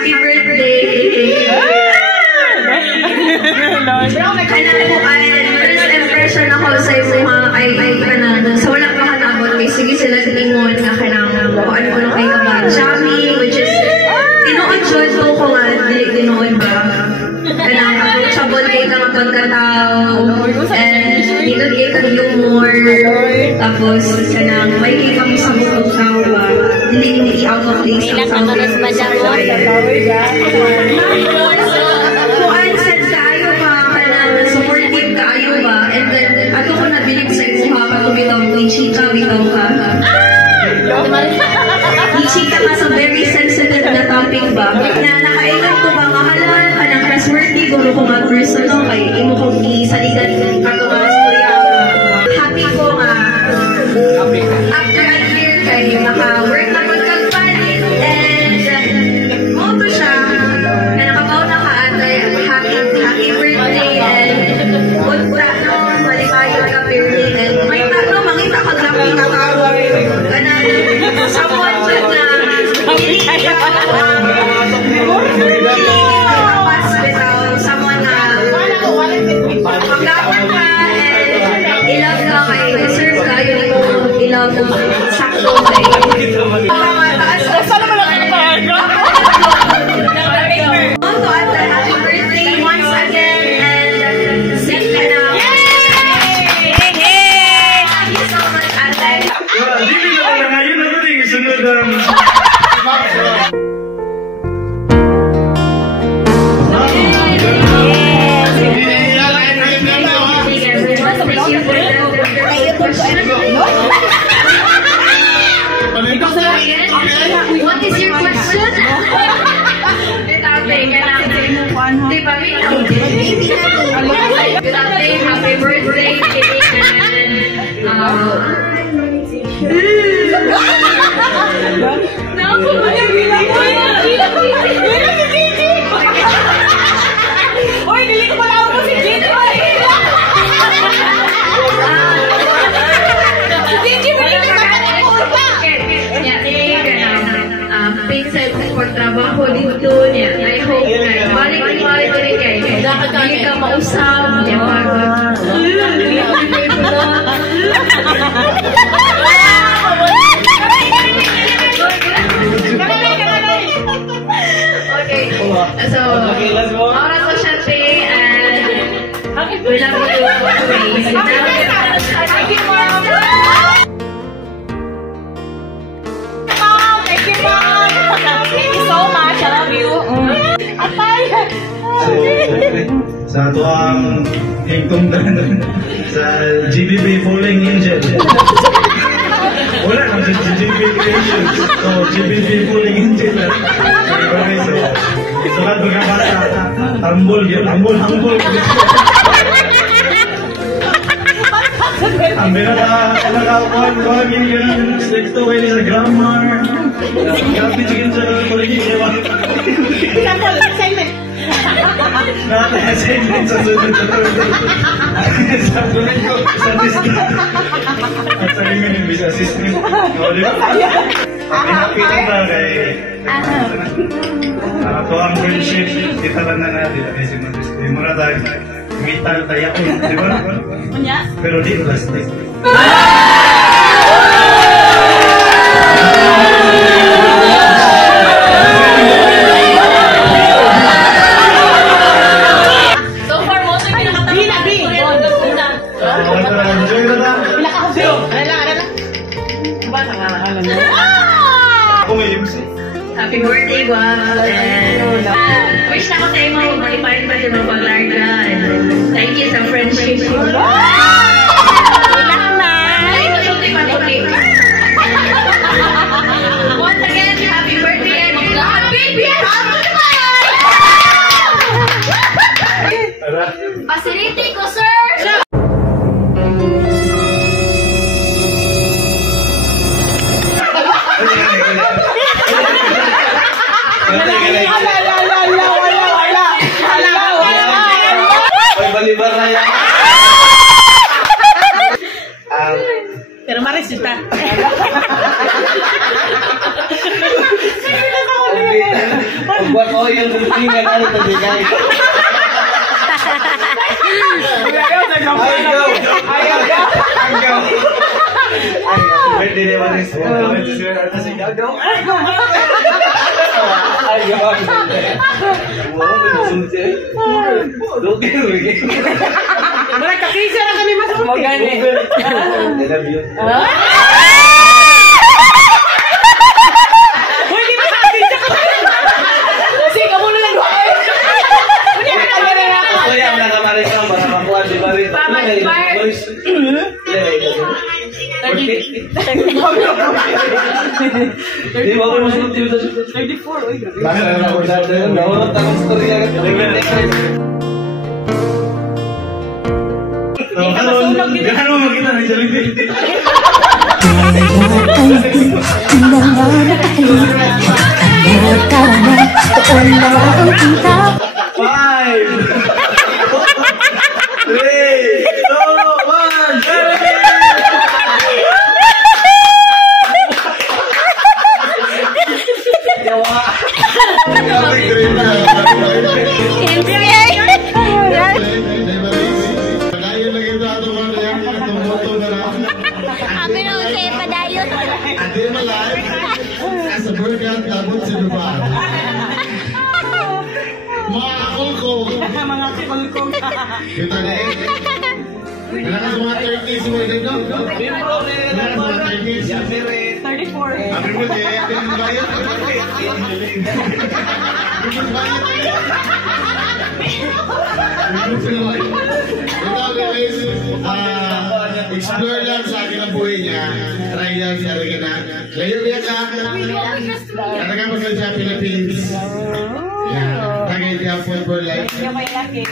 happy birthday! First impression ako sa yung mga ay kanang sa wala pa kanabot kay sige sila tiningon na kanang kung ano ko kay kabag Shami, which is tinuod jud ko nga dili tinuod ba kanang approachable kay ka magkatao and hinod kay ka humor tapos kanang may kay ka sa bukod tawa dili out of place ang sound chika, bitaw ka. Chika ka sa very sensitive na topic ba? Na nakailan ko ba mahalal ka ng trustworthy guro ko mag-personal kay imo kong isaligan ka mga storya. Happy ko nga. After a year kay naka-work na magkagpalit and mo to siya na nakabaw na ka at happy birthday and good no, malimayo ka birthday and may someone should someone pagkawan ka and ilove ka kay deserve ka yun ilove sakto kay happy birthday once again and sing ka na What is your question? Good afternoon, happy birthday, Oy, dili ko pala ako si Gigi. Si Gigi, hindi ka nakakita. Pixel for trabaho dito niya. I hope na balik rin kayo. Dili ka mausap. So, oras ko siya and we love you. Thank you, Mom. Thank you, Mom. Thank you so much. I love you. Atay. Sa ato ang hingtungdan sa GBB Falling Angel. Wala lang sa GBB Creations. So, GBB Falling Angel. So kan berkata humble dia humble ambil ada kawan ini kan next to ini sa grammar tapi chicken sa college dia Not assignment sa sunod sa college ko sa district at sa rin yung bisa assistant happy na ba kay ito ang friendship kita lang na natin kasi muna tayo mital tayo di ba? Pero di plastic so far mo ito yung happy birthday, Guam! Wish na ko sa iyo mag-iparin pa sa mga paglarga. Thank you sa friendship. Once again, happy birthday and happy birthday! Facility ko, sir! Pero maresita. Buat yung tingin ano to bigay. Birthday ni Maris. Welcome to Sir Arta si Gagaw. Wala kakisa na kami mas magani. I love you. Hoy, di ba kakisa ka? Kasi ka muna lang. Hindi ka na rin ako. Kuya, ang nakamarin ka para makuha di ba rin? Tama, di ba? Di ba ako masunod yung 34? Uy, Basta na ako sa nawala takong story agad. Gano'n mo makita ng Jollibee? Five, 3, 2, 1, Amin ang usay padayon. Ade alive as a workout labot sa Dubai. Mga kulkong. Mga kulkong. Kita na eh. Wala ka sa mga 30s mo rin, no? Wala ka sa mga 30s. 34. Sabi mo, ito yung bayan. Explore lang sa akin ang buhay niya. Try lang siya rin na. Layo biya ka. Talaga mo sa Philippines. Yeah. Tagay ka for life. Yung may laki.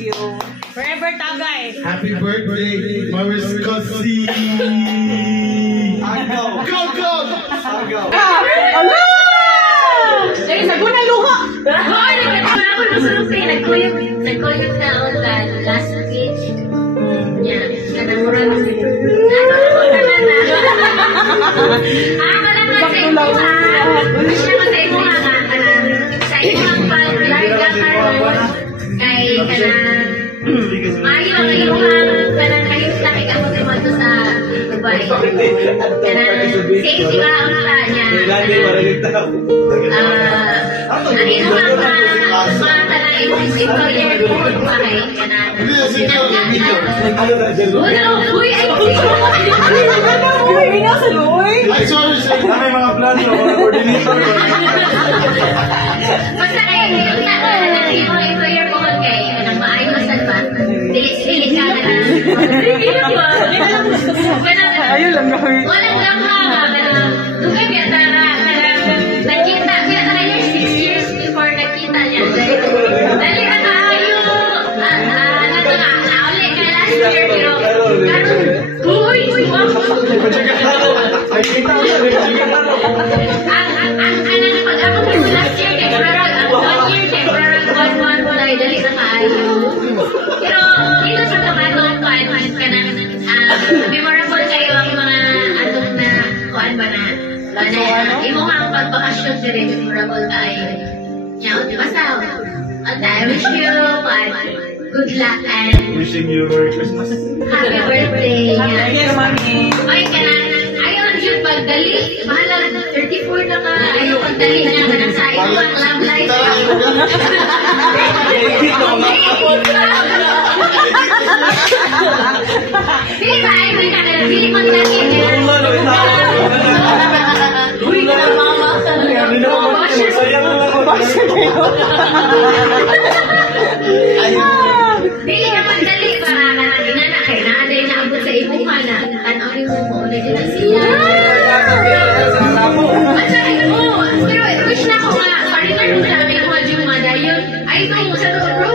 You. Forever tagay. Happy birthday, Maris Cossi! Go, go! Ano? Dahil sa guna luha. Nagkuyog na ako last week. Yan, kanamura na sila. Malaman sa imo ha. Wish naman sa imo ha. Sa imo ang pag-vlog ka karon. Kay kanang maayo ang imo ha. Kanang kahit laki ka mo naman to sa Dubai. Kanang safety ka ang sa niya. Ang imo ha mga kanang employer po. Kahit kanang Uy, ay, Uy, nasa luoy. Ay, sorry, sir. May mga plano, mga coordinator. basta kayo, yung employer po kay kanang maayos ba? Dilis ka na lang. Ayun lang gawin. Walang lang ha, dugay biya tara, nakita, biya tara yung 6 years before nakita niya. Dali ka tayo, nauli ka last year, pero, uy, ang pag-abot ko last year, kay Prarag, ang 1 year, kay Prarag, 1 wala, dali na maayo. Pero, dito sa kamatong kuan ka na, memorable kayo ang mga atong na kuan ba na, imo nga ang pagbakasyon dire memorable kayo. Basta, I wish you good luck and Wishing you Merry Christmas. happy birthday. Here, mami. Ay, ayaw yun pagdali. Bahala, 34 na ka. Ayaw pagdali na ka ng sa iyo ang love life. Pili ba? Ay, may kakala. Pili mo na Uy, ka mama. Dili na pagdali para na ginana kay naaday na abot sa ibukan na tanawin mo mo ulit na siya. At sa ito mo, pero wish na ko nga, parinan mo sa amin mga Jung Madayon. Ay, ito mo sa to, bro.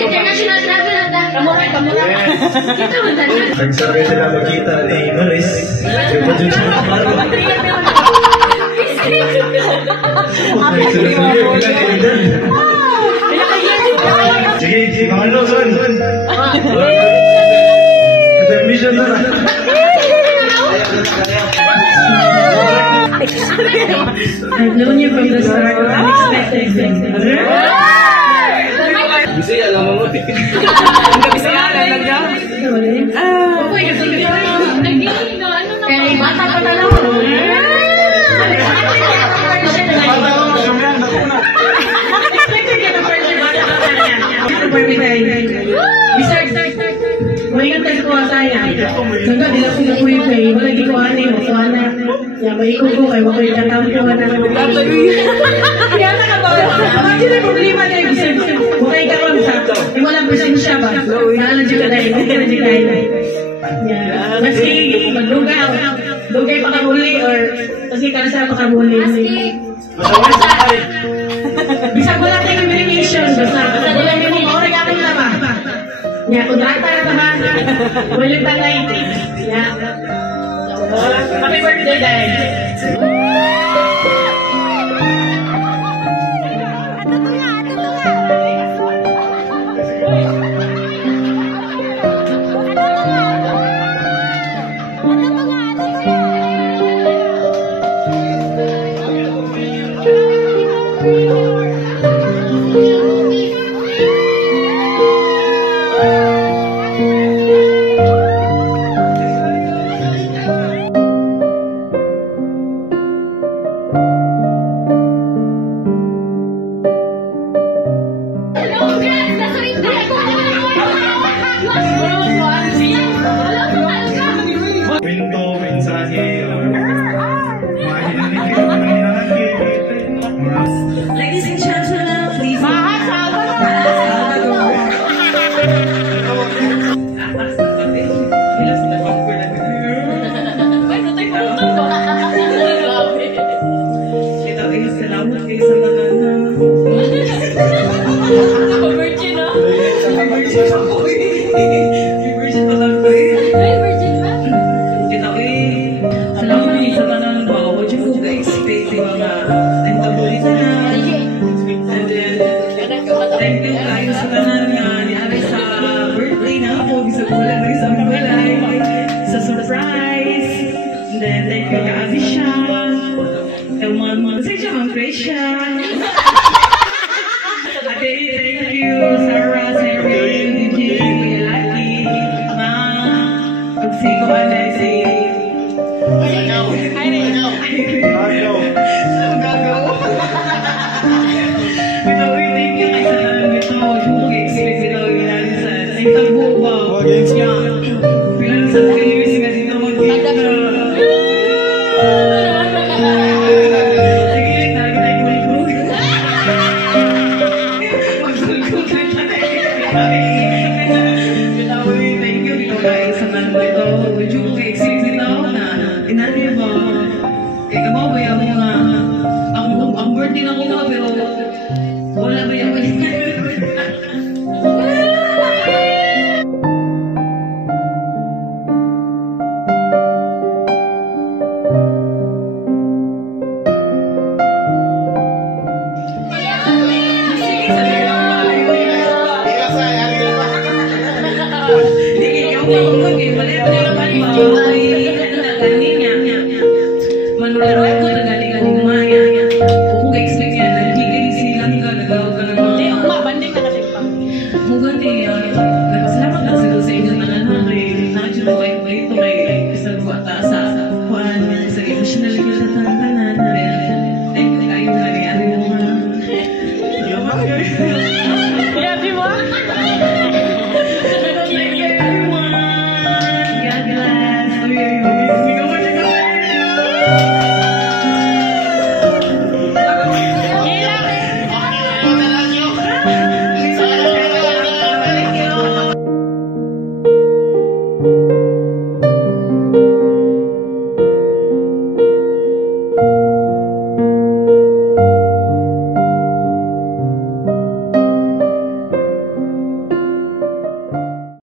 International travel ang Nagsabi sila magkita ni Maris. Sige, sige. Paano, son? Mission na lang. I've known you from the start. Unexpected things. Bisa alam mo. Kaya bata pa na lang. Maingat tayo ko saya. Sangka dila ko na kuya kay wala di ko ani mo so ana. Ya may ko kay wa ko tatampo na. Kaya na ba? Bakit na problema na gisip? Okay ka lang sa. Wala presensya ba? Wala jud dai, wala jud dai. Ya, maski maglugaw. Lugay pa ka muli or kasi kana sa pa ka muli. Bisa wala tayo communication basta wala mo mo ora ka na ba? Ya, kontrata na ba? Wala pa na ya. Happy birthday, Dad. Kwento, mensahe, mahinanigit. Ladies and gentlemen, please. Ito ay salamat kayo sa mga Virgin, no? Virgin pa lang ko eh. Ay, virgin ba? Kita ko eh. Salamat kayo sa mga bawa ko guys. Pwede mga entabulita na. And then, thank you kayo sa tanan nga niari sa birthday na ako. Bisa ko lang rin sa balay. Sa surprise. And then, thank you ka Abisha. Kay mga siya mga Christian. Ate, thank you. Sarah, Serene, DJ, Kuya Lucky, Ma. Pagsigo ka na si... Bitaw, thank you kay sa tanan bitaw. Jumugig sila bitaw inalisan. Ay, tagbo ba? Pilan sa Philippines nga dito mag-gita. Sige, talaga tayo kulikog. Magsulkog na tayo. Bitaw, thank you bitaw kay sa tanan bitaw. Jumugig sila bitaw na inali ba? Eh, kamo ba yung mga ang birthday na ko na pero wala ba yung